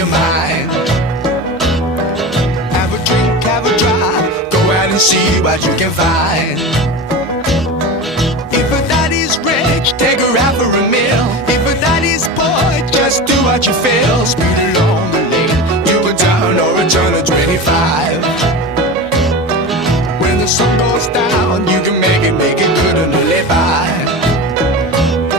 your mind. Have a drink, have a drive, go out and see what you can find. If a daddy's rich, take her out for a meal. If a daddy's poor, just do what you feel.